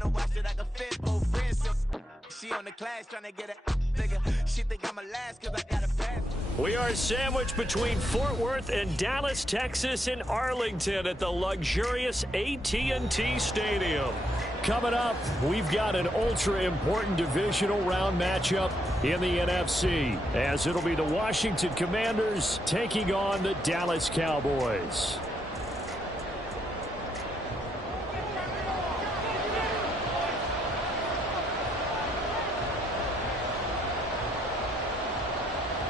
wanna watch it like a fit old friend. So she on the class trying to get a nigga. She think I'm a last cause I got a pass. We are sandwiched between Fort Worth and Dallas, Texas, and Arlington at the luxurious AT&T Stadium. Coming up, we've got an ultra-important divisional round matchup in the NFC, as it'll be the Washington Commanders taking on the Dallas Cowboys.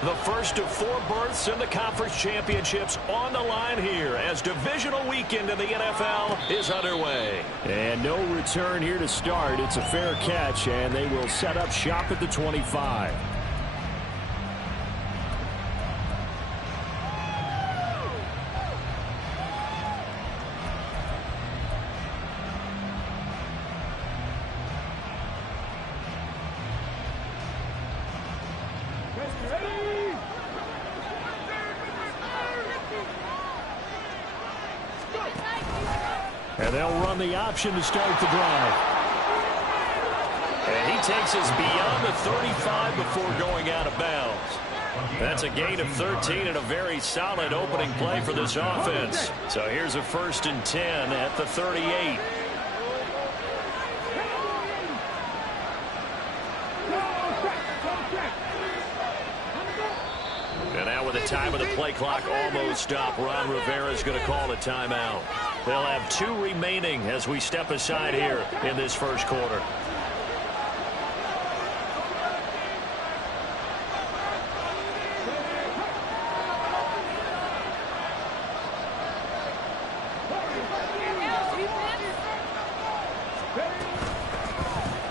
The first of 4 berths in the conference championships on the line here as divisional weekend in the NFL is underway. And no return here to start. It's a fair catch, and they will set up shop at the 25. And they'll run the option to start the drive. And he takes us beyond the 35 before going out of bounds. That's a gain of 13 and a very solid opening play for this offense. So here's a 1st and 10 at the 38. And now with the time of the play clock almost stopped, Ron Rivera is going to call a timeout. They'll have 2 remaining as we step aside here in this first quarter.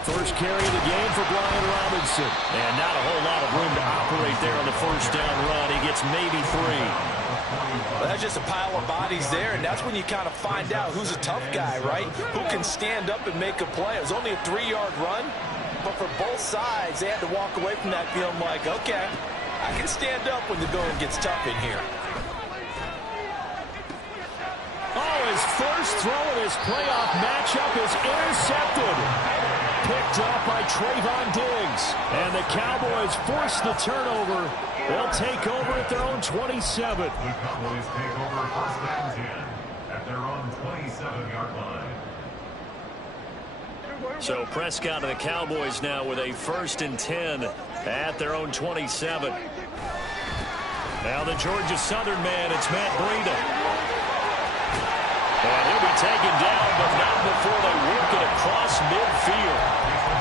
First carry of the game for Brian Robinson. And not a whole lot of room to operate there on the first down run. He gets maybe 3. Well, that's just a pile of bodies there, and that's when you kind of find out who's a tough guy, right? Who can stand up and make a play. It was only a 3-yard run, but for both sides, they had to walk away from that feeling like, okay, I can stand up when the going gets tough in here. Oh, his first throw in his playoff matchup is intercepted. Picked up by Trayvon Diggs. And the Cowboys force the turnover. They'll take over at their own 27. The Cowboys take over 1st and 10 at their own 27-yard line. So Prescott and the Cowboys now with a 1st and 10 at their own 27. Now the Georgia Southern man, it's Matt Breida. And he'll be taken down, but not before they work it across midfield.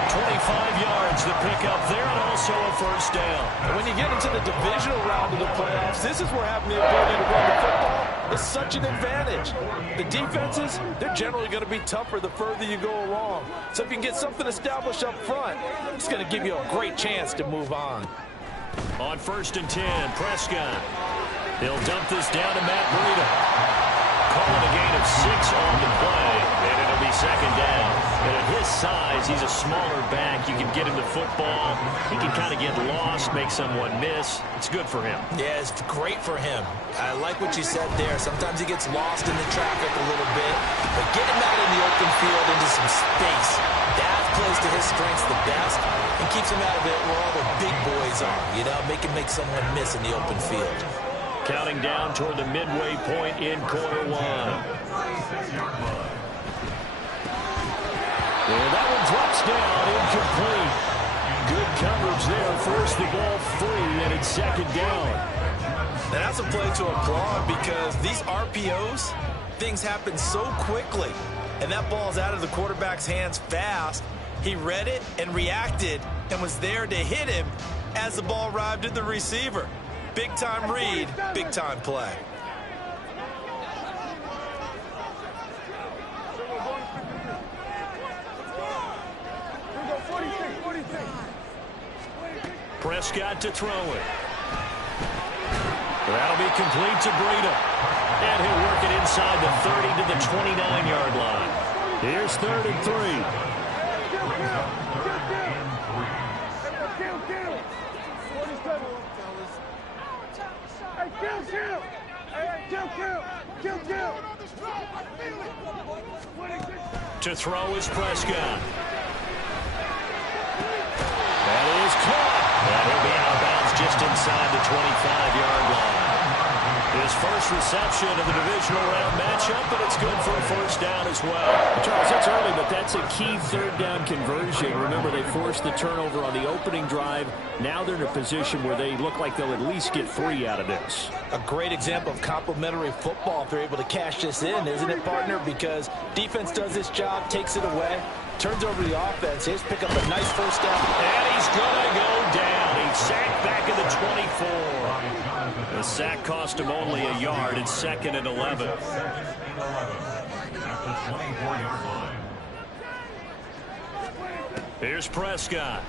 25 yards the pickup there, and also a 1st down. And when you get into the divisional round of the playoffs, this is where having the ability to run the football is such an advantage. The defenses, they're generally going to be tougher the further you go along. So if you can get something established up front, it's going to give you a great chance to move on. On 1st and 10, Prescott. He'll dump this down to Matt Breida. Calling a gain of 6 on the play, and it'll be 2nd down. And at his size, he's a smaller back. You can get him the football. He can kind of get lost, make someone miss. It's good for him. Yeah, it's great for him. I like what you said there. Sometimes he gets lost in the traffic a little bit, but get him out in the open field into some space. That plays to his strengths the best and keeps him out of it where all the big boys are. You know, make him make someone miss in the open field. Counting down toward the midway point in quarter 1. And that one drops down, incomplete. Good coverage there, forced the ball free, and it's 2nd down. And that's a play to applaud because these RPOs, things happen so quickly. And that ball's out of the quarterback's hands fast. He read it and reacted and was there to hit him as the ball arrived at the receiver. Big-time read, big-time play. Prescott to throw it. That'll be complete to Breida. And he'll work it inside the 30 to the 29-yard line. Here's 3rd and 3. To throw is Prescott. That is caught. And he'll be out of bounds just inside the 25-yard line. His first reception of the divisional round matchup, but it's good for a first down as well. Charles, that's early, but that's a key third down conversion. Remember, they forced the turnover on the opening drive. Now they're in a position where they look like they'll at least get 3 out of this. A great example of complementary football if they're able to cash this in, isn't it, partner? Because defense does this job, takes it away, turns over the offense. Here's pick up a nice first down. And he's going to go down. He's sacked back at the 24. The sack cost him only a yard. It's 2nd and 11. At the 24-yard line. Here's Prescott.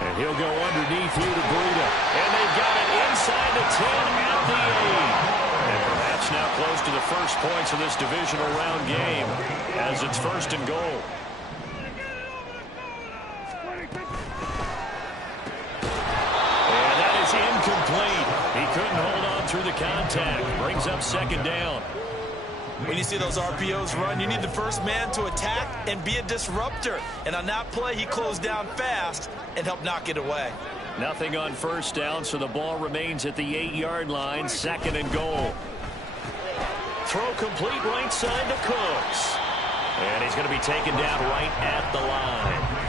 And he'll go underneath here to Breida. And they've got it inside the 10 at the 8. And perhaps now close to the first points of this divisional round game as it's 1st and goal. And that is incomplete. He couldn't hold on through the contact. Brings up 2nd down. When you see those RPOs run, you need the first man to attack and be a disruptor. And on that play, he closed down fast and helped knock it away. Nothing on first down, so the ball remains at the 8-yard line, 2nd and goal. Throw complete right side to Cooks. And he's going to be taken down right at the line.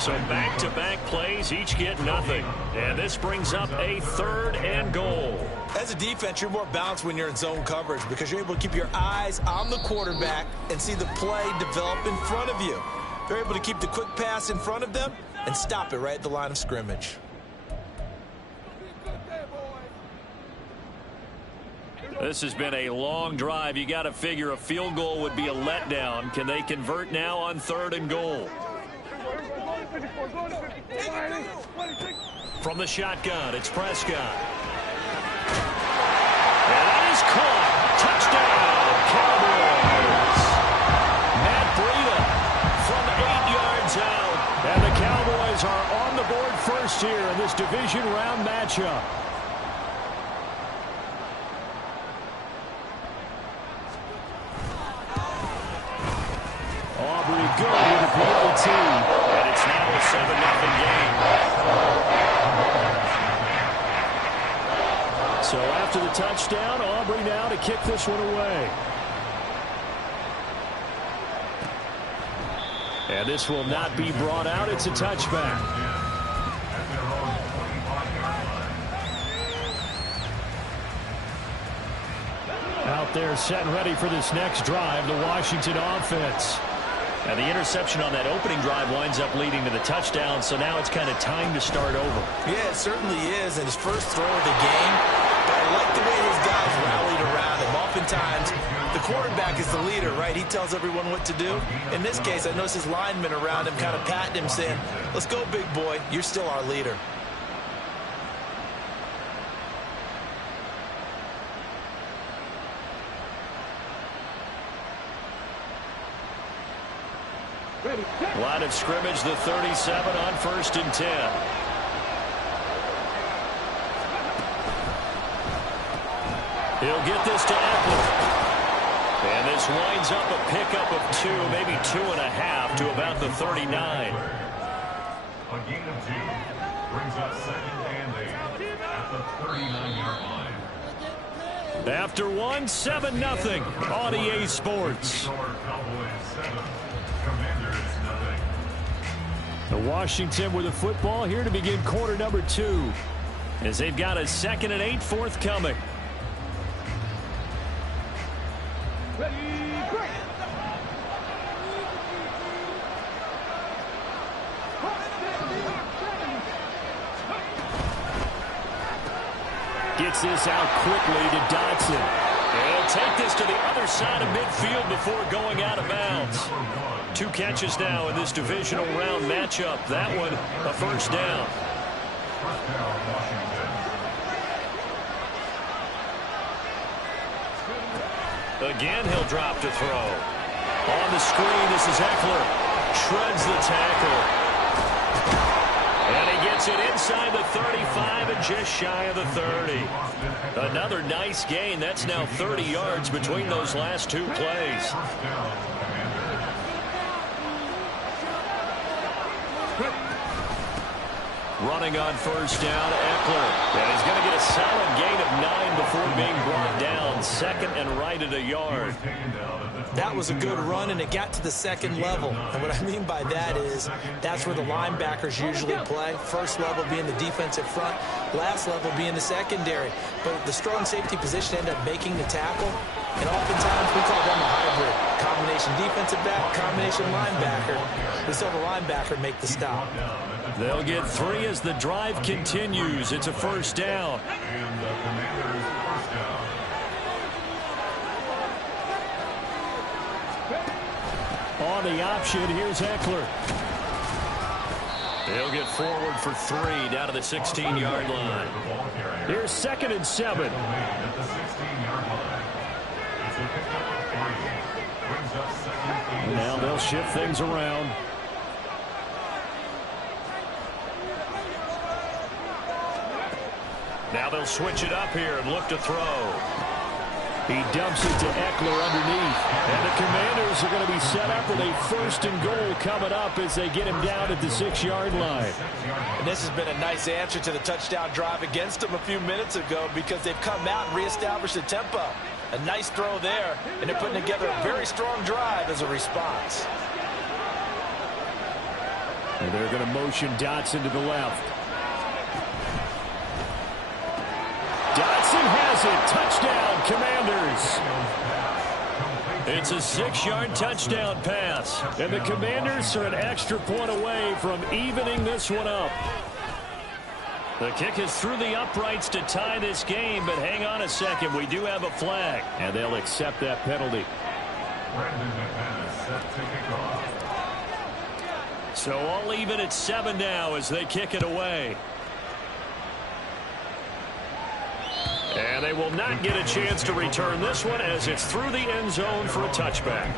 So back-to-back plays, each get nothing. And this brings up a 3rd and goal. As a defense, you're more balanced when you're in zone coverage because you're able to keep your eyes on the quarterback and see the play develop in front of you. They're able to keep the quick pass in front of them and stop it right at the line of scrimmage. This has been a long drive. You got to figure a field goal would be a letdown. Can they convert now on 3rd and goal? From the shotgun, it's Prescott. And that is caught. Touchdown, Cowboys. Matt Breida from 8 yards out. And the Cowboys are on the board first here in this division round matchup. Aubrey good with a PAT. And it's now a 7-0 game. So after the touchdown, Aubrey now to kick this one away. And this will not be brought out. It's a touchback. Out there set and ready for this next drive, the Washington offense. And the interception on that opening drive winds up leading to the touchdown, so now it's kind of time to start over. Yeah, it certainly is, and his first throw of the game. But I like the way his guys rallied around him. Oftentimes, the quarterback is the leader, right? He tells everyone what to do. In this case, I noticed his linemen around him kind of patting him, saying, let's go, big boy. You're still our leader. Line of scrimmage, the 37 on 1st and 10. He'll get this to Eckler. And this winds up a pickup of 2, maybe 2.5 to about the 39. A gain of 2 brings up 2nd and 8 at the 39-yard line. After 1, 7-0 on EA Sports. Cowboys 7, Commanders nothing. The Washington with the football here to begin quarter number 2. As they've got a 2nd and 8 forthcoming. Gets this out quickly to Dotson. And he'll take this to the other side of midfield before going out of bounds. 2 catches now in this divisional round matchup. That one a first down. First down, Washington. Again, he'll drop to throw. On the screen, this is Eckler. Shreds the tackle. And he gets Takes it inside the 35 and just shy of the 30. Another nice gain. That's now 30 yards between those last two plays. Running on first down, Eckler. And he's going to get a solid gain of 9 before being brought down. Second and right at a yard. That was a good run, and it got to the second level. And what I mean by that is that's where the linebackers usually play. First level being the defensive front, last level being the secondary. But the strong safety position ended up making the tackle. And oftentimes we call them a hybrid. Combination defensive back, combination linebacker. We saw the linebacker make the stop. They'll get 3 as the drive continues. It's a first down. And the Commanders' first down. On the option, here's Eckler. He'll get forward for 3 down to the 16-yard line. Here's 2nd and 7. At the 16-yard line. It's a pickup of 3. Brings up 2nd and Now they'll shift things around. Now they'll switch it up here and look to throw. He dumps it to Eckler underneath. And the Commanders are going to be set up with a 1st and goal coming up as they get him down at the 6-yard line. And this has been a nice answer to the touchdown drive against them a few minutes ago because they've come out and reestablished the tempo. A nice throw there, and they're putting together a very strong drive as a response. And they're going to motion Dotson to the left. Dotson has it. Touchdown, Commanders. It's a 6-yard touchdown pass. And the Commanders are an extra point away from evening this one up. The kick is through the uprights to tie this game, but hang on a second. We do have a flag, and they'll accept that penalty. Brandon McManus set to kick off. So all even at 7 now as they kick it away. And they will not get a chance to return this one as it's through the end zone for a touchback.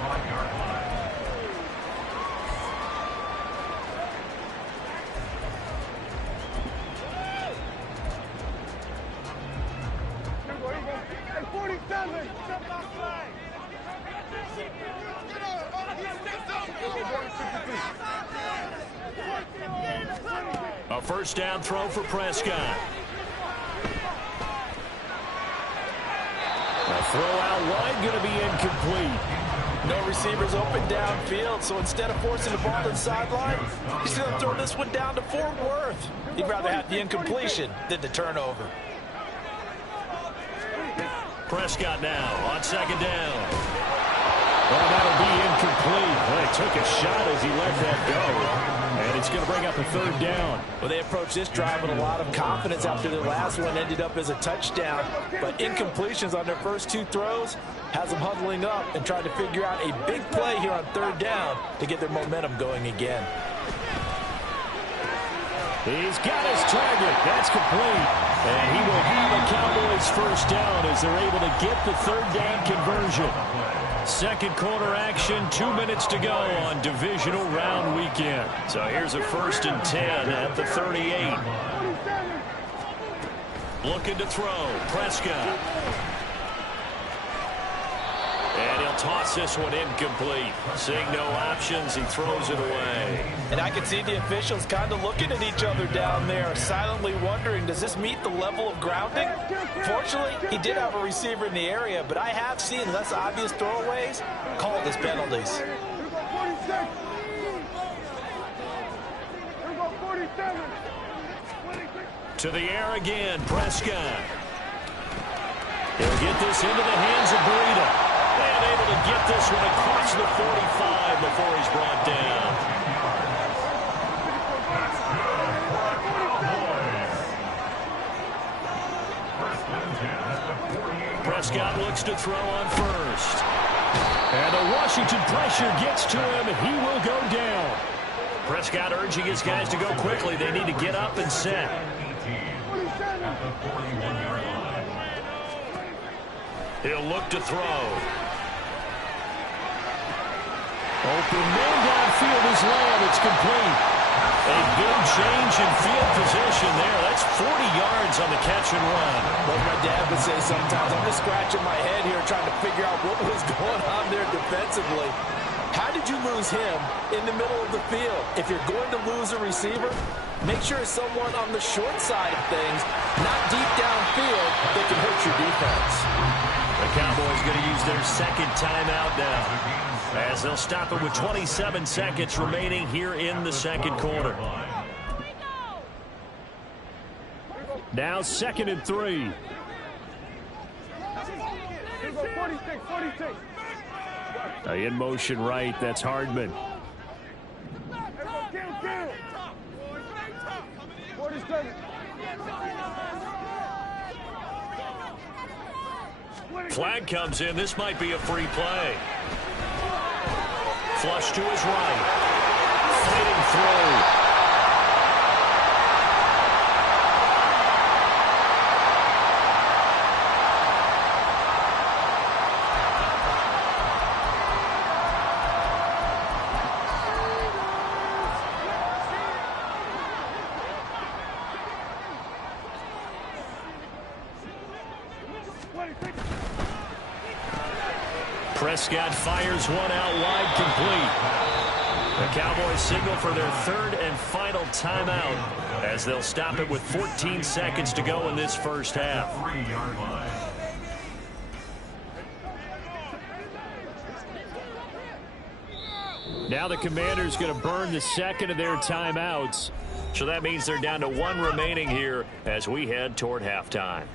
A first down throw for Prescott. A throw out wide, going to be incomplete. No receivers open downfield, so instead of forcing the ball to the sideline, he's going to throw this one down to Fort Worth. He'd rather have the incompletion than the turnover. Prescott now on 2nd down. Well, that'll be incomplete. Well, he took a shot as he let that go. And it's going to bring up a 3rd down. Well, they approached this drive with a lot of confidence after their last one ended up as a touchdown. But incompletions on their first 2 throws has them huddling up and trying to figure out a big play here on 3rd down to get their momentum going again. He's got his target. That's complete. And he will have a Cowboys first down as they're able to get the 3rd down conversion. Second quarter action, 2 minutes to go on divisional round weekend. So here's a 1st and 10 at the 38. Looking to throw, Prescott. And he'll toss this one incomplete. Seeing no options, he throws it away. And I can see the officials kind of looking at each other down there, silently wondering, does this meet the level of grounding? Fortunately, he did have a receiver in the area, but I have seen less obvious throwaways called as penalties. To the air again, Prescott. He'll get this into the hands of Breida. And able to get this one across the 45 before he's brought down. Prescott looks to throw on first. And the Washington pressure gets to him, and he will go down. Prescott urging his guys to go quickly. They need to get up and set. He'll look to throw. Open man downfield is Lamb. It's complete. A big change in field position there. That's 40 yards on the catch and run. Like my dad would say sometimes, I'm just scratching my head here trying to figure out what was going on there defensively. How did you lose him in the middle of the field? If you're going to lose a receiver, make sure it's someone on the short side of things, not deep downfield, that can hurt your defense. The Cowboys going to use their second timeout now, as they'll stop it with 27 seconds remaining here in the second quarter. Now 2nd and 3. In motion right, that's Hardman. Flag comes in. This might be a free play. Flush to his right. Fighting through. Prescott fires one out wide, complete. The Cowboys signal for their third and final timeout as they'll stop it with 14 seconds to go in this first half. Now the Commanders going to burn the second of their timeouts. So that means they're down to one remaining here as we head toward halftime.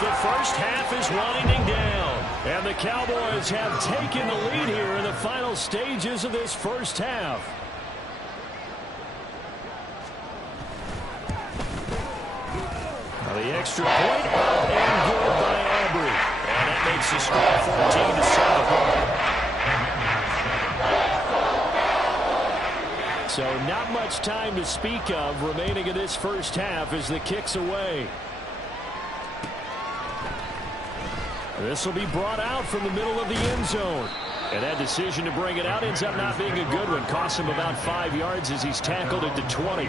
The first half is winding down, and the Cowboys have taken the lead here in the final stages of this first half. Now the extra point up and good by Aubrey, and that makes the score 14-7. So not much time to speak of remaining in this first half as the kick's away. This will be brought out from the middle of the end zone. And that decision to bring it out ends up not being a good one. Costs him about 5 yards as he's tackled at the 20.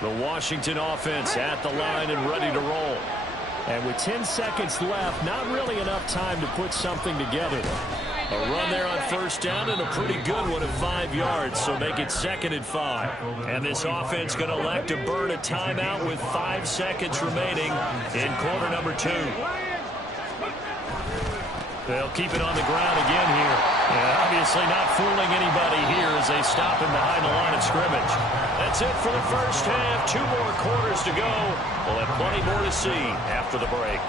The Washington offense at the line and ready to roll. And with 10 seconds left, not really enough time to put something together. A run there on first down and a pretty good one at 5 yards, so make it 2nd and 5. And this offense going to elect to burn a timeout with 5 seconds remaining in quarter number 2. They'll keep it on the ground again here. And obviously not fooling anybody here as they stop him behind the line of scrimmage. That's it for the first half. 2 more quarters to go. We'll have plenty more to see after the break.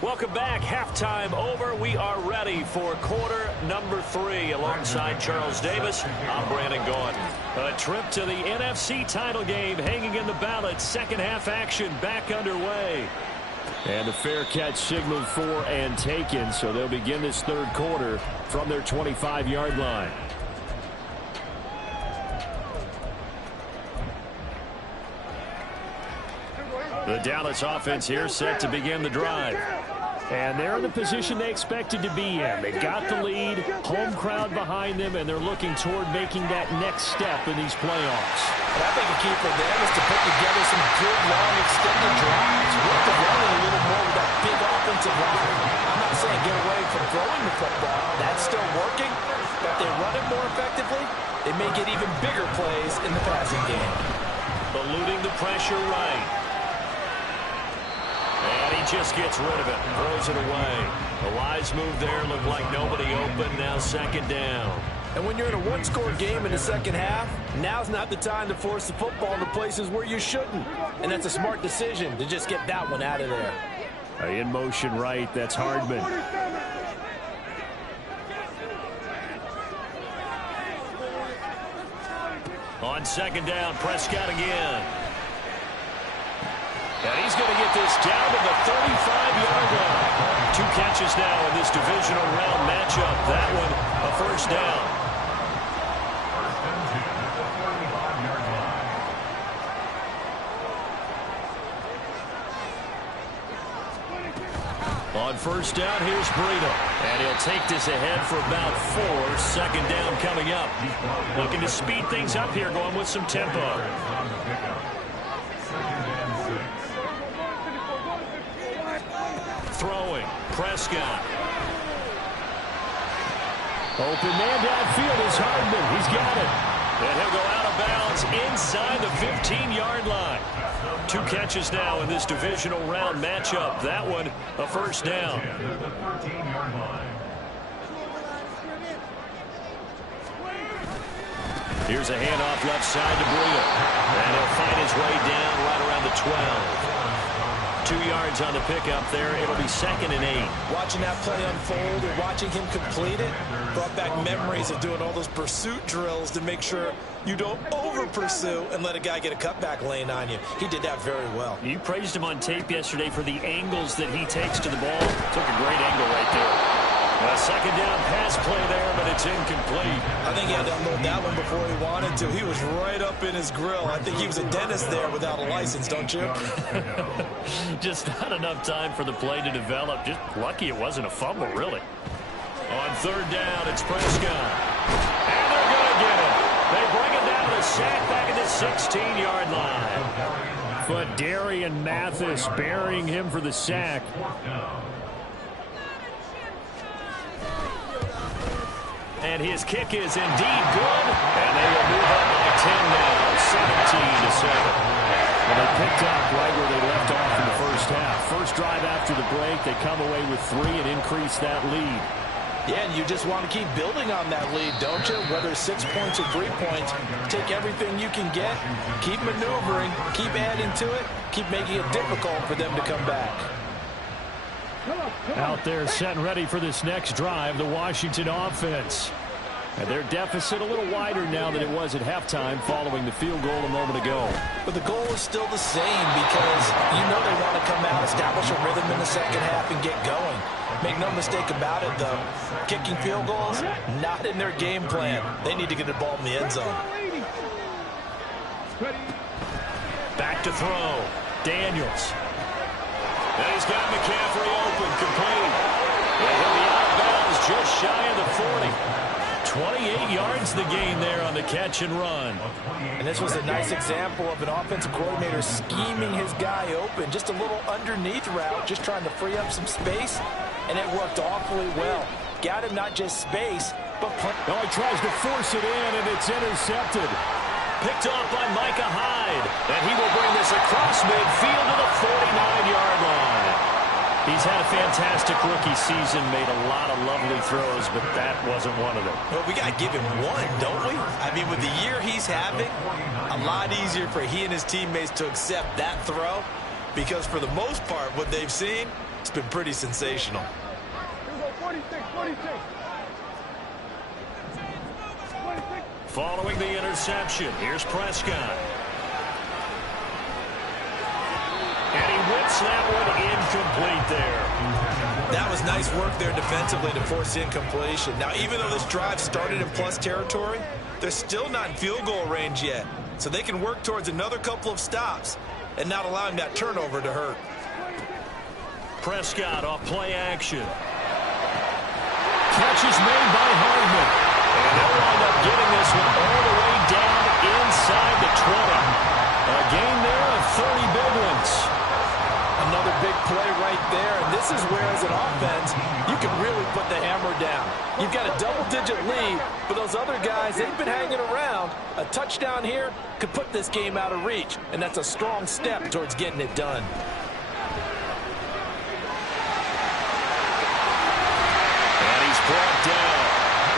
Welcome back. Halftime over. We are ready for quarter number 3. Alongside Charles Davis, I'm Brandon Gordon. A trip to the NFC title game hanging in the balance. Second half action back underway. And the fair catch signaled for and taken, so they'll begin this third quarter from their 25-yard line. The Dallas offense here set to begin the drive. And they're in the position they expected to be in. They got the lead, home crowd behind them, and they're looking toward making that next step in these playoffs. And I think a key for them is to put together some good, long, extended drives. We have to run it a little more with that big offensive line. I'm not saying get away from throwing the football. That's still working. But if they run it more effectively, they may get even bigger plays in the passing game. Eluding the pressure right. And he just gets rid of it, throws it away. The wise move there, looked like nobody open, now second down. And when you're in a one-score game in the second half, now's not the time to force the football into places where you shouldn't. And that's a smart decision to just get that one out of there. In motion right, that's Hardman. On second down, Prescott again. And he's going to get this down to the 35-yard line. 2 catches now in this divisional round matchup. That one, a first down. First and 10 at the 45-yard line. On first down, here's Breida. And he'll take this ahead for about 4. Second down coming up. Looking to speed things up here, going with some tempo. Throwing, Prescott. Open man downfield is Hardman. He's got it. And he'll go out of bounds inside the 15-yard line. 2 catches now in this divisional round matchup. That one, a first down. Here's a handoff left side to Breida. And he'll find his way down right around the 12. 2 yards on the pickup there. It'll be 2nd and 8. Watching that play unfold and watching him complete it brought back memories of doing all those pursuit drills to make sure you don't over-pursue and let a guy get a cutback lane on you. He did that very well. You praised him on tape yesterday for the angles that he takes to the ball. Took a great angle right there. A second down pass play there, but it's incomplete. I think he had to unload that one before he wanted to. He was right up in his grill. I think he was a dentist there without a license, don't you? Just not enough time for the play to develop. Just lucky it wasn't a fumble, really. On third down, it's Prescott. And they're going to get him. They bring it down to the sack back at the 16-yard line. But Darian Mathis burying him for the sack. And his kick is indeed good. And they will move up by 10 now, 17-7. Well, they picked up right where they left off in the first half. First drive after the break, they come away with 3 and increase that lead. Yeah, and you just want to keep building on that lead, don't you? Whether 6 points or 3 points, take everything you can get, keep maneuvering, keep adding to it, keep making it difficult for them to come back. Out there set and ready for this next drive, the Washington offense. And their deficit a little wider now than it was at halftime following the field goal a moment ago. But the goal is still the same because you know they want to come out, establish a rhythm in the second half, and get going. Make no mistake about it, though. Kicking field goals, not in their game plan. They need to get the ball in the end zone. Back to throw. Daniels. And he's got McCaffrey open, complete. And he'll be out of bounds just shy of the 40. 28 yards the gain there on the catch and run. And this was a nice example of an offensive coordinator scheming his guy open. Just a little underneath route, just trying to free up some space. And it worked awfully well. Got him not just space, but... Oh, he tries to force it in, and it's intercepted. Picked off by Micah Hyde. And he will bring this across midfield to the 49-yard line. He's had a fantastic rookie season, made a lot of lovely throws, but that wasn't one of them. Well, we got to give him one, don't we? I mean, with the year he's having, a lot easier for he and his teammates to accept that throw because for the most part, what they've seen, it's been pretty sensational. 46. Following the interception, here's Prescott. And he whips that one incomplete there. That was nice work there defensively to force incompletion. Now, even though this drive started in plus territory, they're still not in field goal range yet. So they can work towards another couple of stops and not allowing that turnover to hurt. Prescott off play action. Catch is made by Hardman. And they'll wind up getting this one all the way down inside the 20. A gain there of 30 big ones. Another big play right there, and this is where, as an offense, you can really put the hammer down. You've got a double-digit lead, but those other guys, they've been hanging around. A touchdown here could put this game out of reach, and that's a strong step towards getting it done. And he's brought down.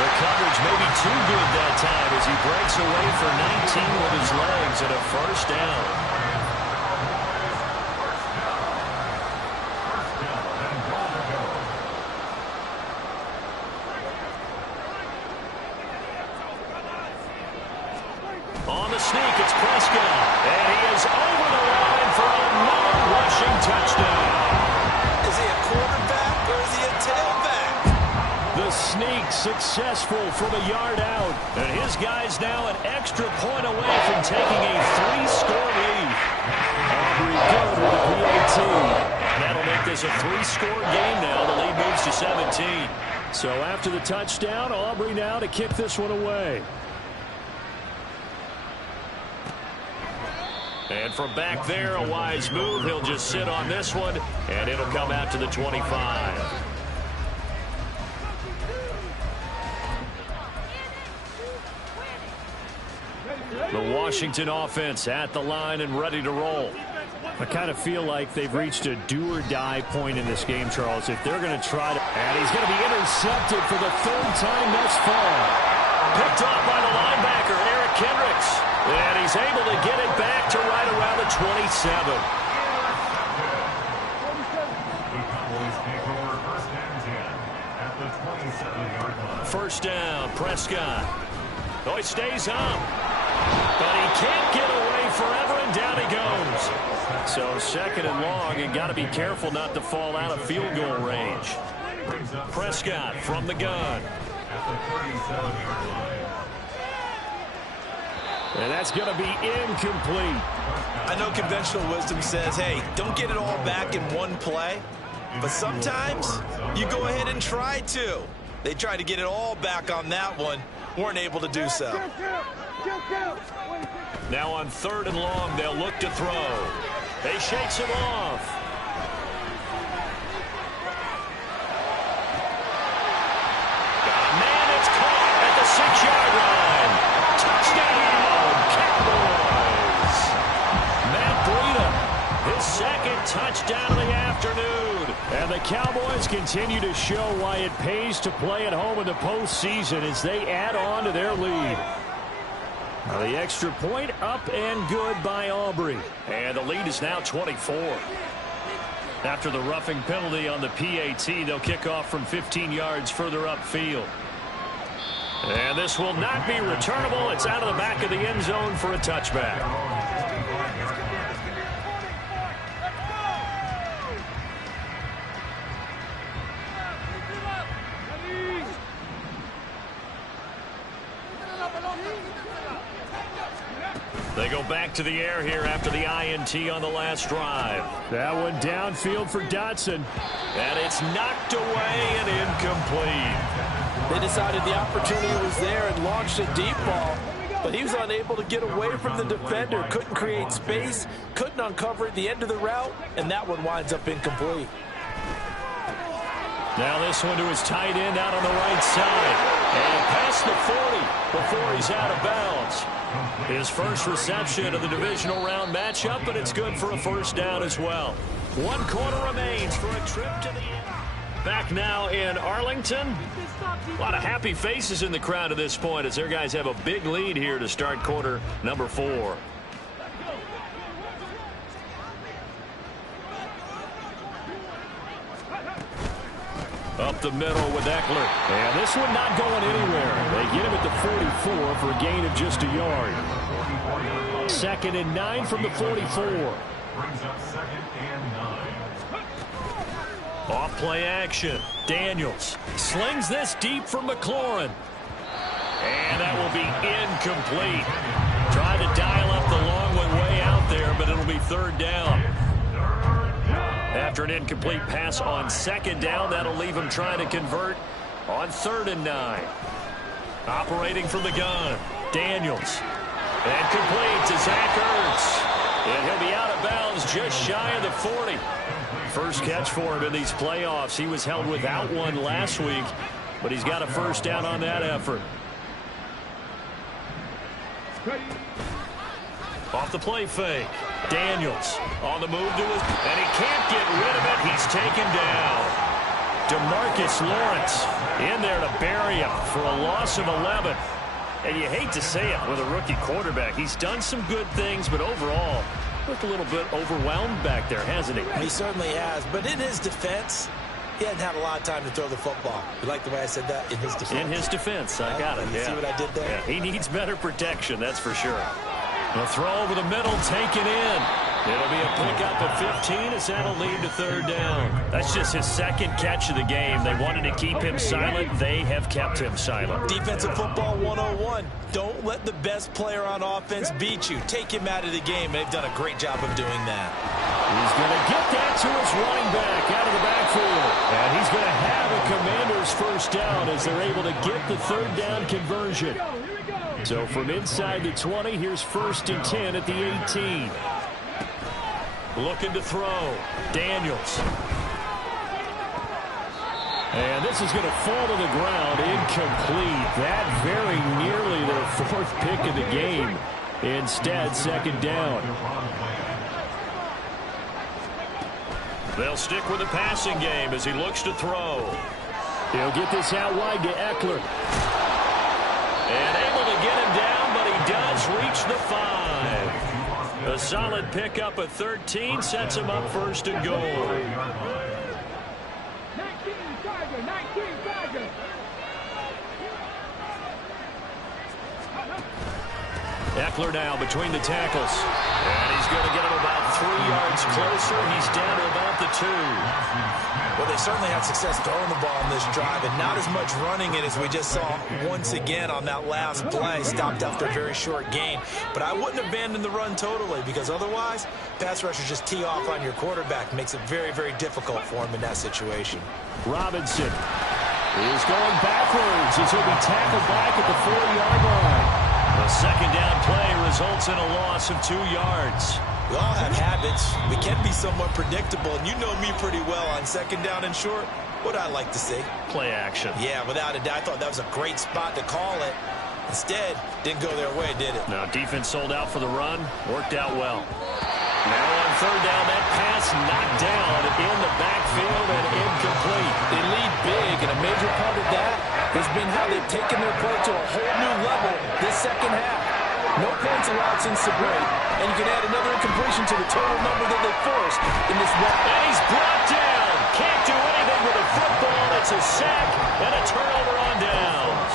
The coverage may be too good that time as he breaks away for 19 with his legs and a first down. On the sneak. It's Prescott. And he is over the line for another rushing touchdown. Is he a quarterback or is he a tailback? The sneak successful from a yard out. And his guy's now an extra point away from taking a 3-score lead. Aubrey good with a PAT. That'll make this a 3-score game now. The lead moves to 17. So after the touchdown, Aubrey now to kick this one away. And from back there, a wise move. He'll just sit on this one, and it'll come out to the 25. The Washington offense at the line and ready to roll. I kind of feel like they've reached a do-or-die point in this game, Charles. If they're going to try to... And he's going to be intercepted for the 3rd time thus far. Picked off by the linebacker, Eric Kendricks. And he's able to get it back to right around the 27. First down, Prescott. Oh, he stays up. But he can't get away forever, and down he goes. So 2nd and long, and got to be careful not to fall out of field goal range. Prescott from the gun. And that's going to be incomplete. I know conventional wisdom says, hey, don't get it all back in one play. But sometimes you go ahead and try to. They tried to get it all back on that one. Weren't able to do so. Now on 3rd and long, they'll look to throw. He shakes him off. Got a man that's caught at the 6-yard line. Touchdown, Cowboys. Matt Breida, his 2nd touchdown of the afternoon. And the Cowboys continue to show why it pays to play at home in the postseason as they add on to their lead. Now the extra point up and good by Aubrey. And the lead is now 24. After the roughing penalty on the PAT, they'll kick off from 15 yards further upfield. And this will not be returnable. It's out of the back of the end zone for a touchback. They go back to the air here after the INT on the last drive. That one downfield for Dotson. And it's knocked away and incomplete. They decided the opportunity was there and launched a deep ball, but he was unable to get away from the defender. Couldn't create space, couldn't uncover at the end of the route, and that one winds up incomplete. Now this one to his tight end out on the right side. And past the 40 before he's out of bounds. His first reception of the divisional round matchup, but it's good for a first down as well. 1 quarter remains for a trip to the end. Back now in Arlington. A lot of happy faces in the crowd at this point as their guys have a big lead here to start quarter number 4. Up the middle with Eckler. And this one not going anywhere. They get him at the 44 for a gain of just a yard. 2nd and 9 from the 44. Brings up 2nd and 9. Off play action. Daniels slings this deep from McLaurin. And that will be incomplete. Tried to dial up the long one way out there, but it'll be 3rd down. After an incomplete pass on 2nd down, that'll leave him trying to convert on 3rd and 9. Operating from the gun, Daniels. And complete to Zach Ertz. And he'll be out of bounds just shy of the 40. First catch for him in these playoffs. He was held without one last week, but he's got a first down on that effort. Off the play fake. Daniels on the move to his, and he can't get rid of it. He's taken down. DeMarcus Lawrence in there to bury him for a loss of 11. And you hate to say it with a rookie quarterback. He's done some good things, but overall, looked a little bit overwhelmed back there, hasn't he? He certainly has, but in his defense, he hadn't had a lot of time to throw the football. You like the way I said that? In his defense. In his defense, I got it. You see what I did there? Yeah, he needs better protection, that's for sure. A throw over the middle, taken in. It'll be a pickup of 15 as that'll lead to third down. That's just his second catch of the game. They wanted to keep him silent. They have kept him silent. Defensive football 101. Don't let the best player on offense beat you. Take him out of the game. They've done a great job of doing that. He's going to get that to his running back out of the backfield. And he's going to have a Commander's first down as they're able to get the third down conversion. So from inside the 20, here's 1st and 10 at the 18. Looking to throw. Daniels. And this is going to fall to the ground. Incomplete. That very nearly their 4th pick of the game. Instead, 2nd down. They'll stick with the passing game as he looks to throw. He'll get this out wide to Eckler. And able to get him down, but he does reach the 5. A solid pickup of 13 sets him up 1st and goal. 19 Tiger. Eckler now between the tackles. And he's going to get him about 3 yards closer. He's down to about the 2. Well, they certainly had success throwing the ball on this drive, and not as much running it as we just saw once again on that last play. Stopped after a very short gain. But I wouldn't abandon the run totally, because otherwise, pass rushers just tee off on your quarterback. Makes it very, very difficult for him in that situation. Robinson is going backwards as he'll be tackled back at the 40-yard line. The 2nd down play results in a loss of 2 yards. We all have habits. We can be somewhat predictable, and you know me pretty well on 2nd down and short. What I like to see? Play action. Yeah, without a doubt. I thought that was a great spot to call it. Instead, didn't go their way, did it? Now, defense sold out for the run. Worked out well. Now on 3rd down, that pass knocked down in the backfield and incomplete. They lead big, and a major part of that has been how they've taken their play to a whole new level this 2nd half. No points allowed since the break, and you can add another incompletion to the total number that they forced in this one. And he's brought down. Can't do anything with a football. It's a sack and a turnover on downs.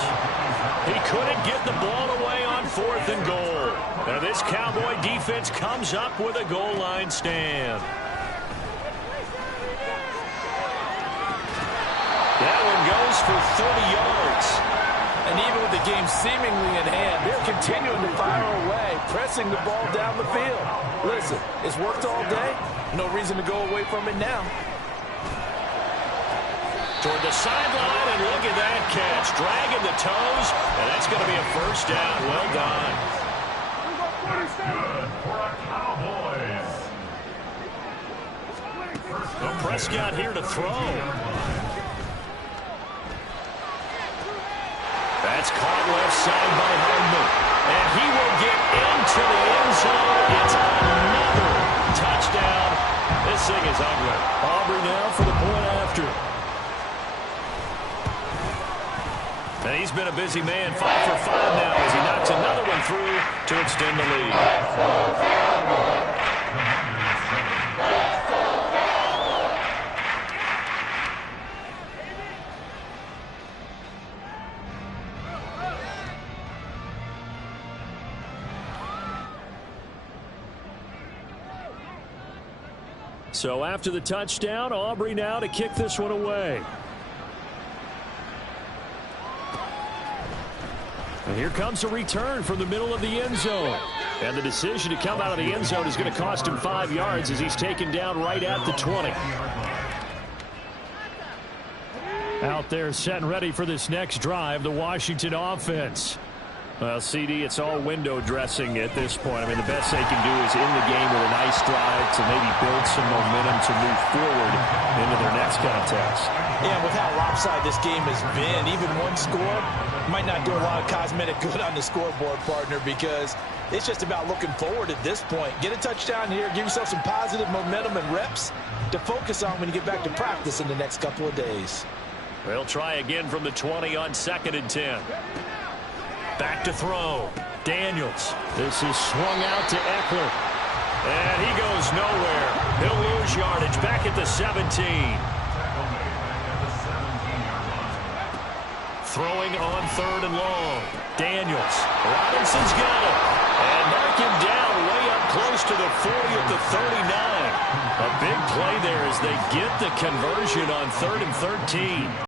He couldn't get the ball away on 4th and goal. Now this Cowboy defense comes up with a goal line stand. That one goes for 30 yards. And even with the game seemingly in hand, they're continuing to fire away, pressing the ball down the field. Listen, it's worked all day. No reason to go away from it now. Toward the sideline, and look at that catch. Dragging the toes, and that's going to be a 1st down. Well done. Good for a Cowboys. Well, Prescott here to throw. That's caught left side by Hardman. And he will get into the end zone. It's another touchdown. This thing is ugly. Aubrey now for the point after. And he's been a busy man. 5 for 5 now as he knocks another one through to extend the lead. So after the touchdown, Aubrey now to kick this one away. And here comes a return from the middle of the end zone. And the decision to come out of the end zone is going to cost him 5 yards as he's taken down right at the 20. Out there set and ready for this next drive, the Washington offense. Well, CD, it's all window dressing at this point. I mean, the best they can do is in the game with a nice drive to maybe build some momentum to move forward into their next contest. Yeah, with how lopsided this game has been, even one score might not do a lot of cosmetic good on the scoreboard, partner, because it's just about looking forward at this point. Get a touchdown here, give yourself some positive momentum and reps to focus on when you get back to practice in the next couple of days. They'll try again from the 20 on 2nd and 10. Back to throw. Daniels. This is swung out to Eckler. And he goes nowhere. He'll lose yardage back at the 17. Throwing on 3rd and long. McDaniels. Robinson's got it. And mark him down way up close to the 40 at the 39. A big play there as they get the conversion on 3rd and 13.